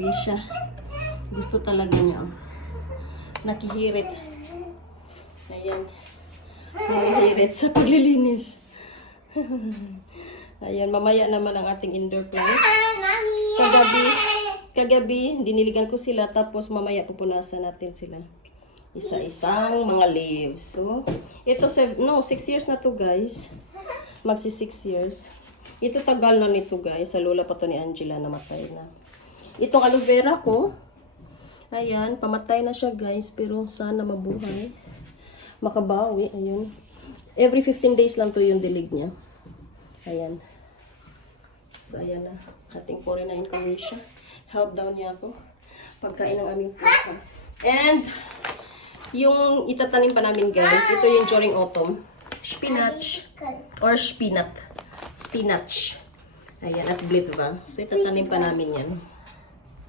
Risha. Gusto talaga niya. Oh. Nakihirit. Ayan. Nakihirit sa paglilinis. Ayan, mamaya naman ang ating indoor plants. Kagabi, diniligan ko sila. Tapos mamaya pupunasan natin sila. Isa-isang mga leaves. So, ito, 6 years na to guys. Magsi 6 years. Ito tagal na nito guys. Sa lola pa to ni Angela, namatay na. Itong aloe vera ko. Ayan, pamatay na siya guys. Pero sana mabuhay. Makabawi. Ayun. Every 15 days lang to yung dilig niya. Ayan. So, ayan na. Ating 49 Croatia. Help down niya ako. Pagkain ng aming pusa. And, yung itatanim pa namin guys, ito yung during autumn. Spinach. Or spinach. Spinach. Ayan, at blitva. So, itatanim pa namin yan.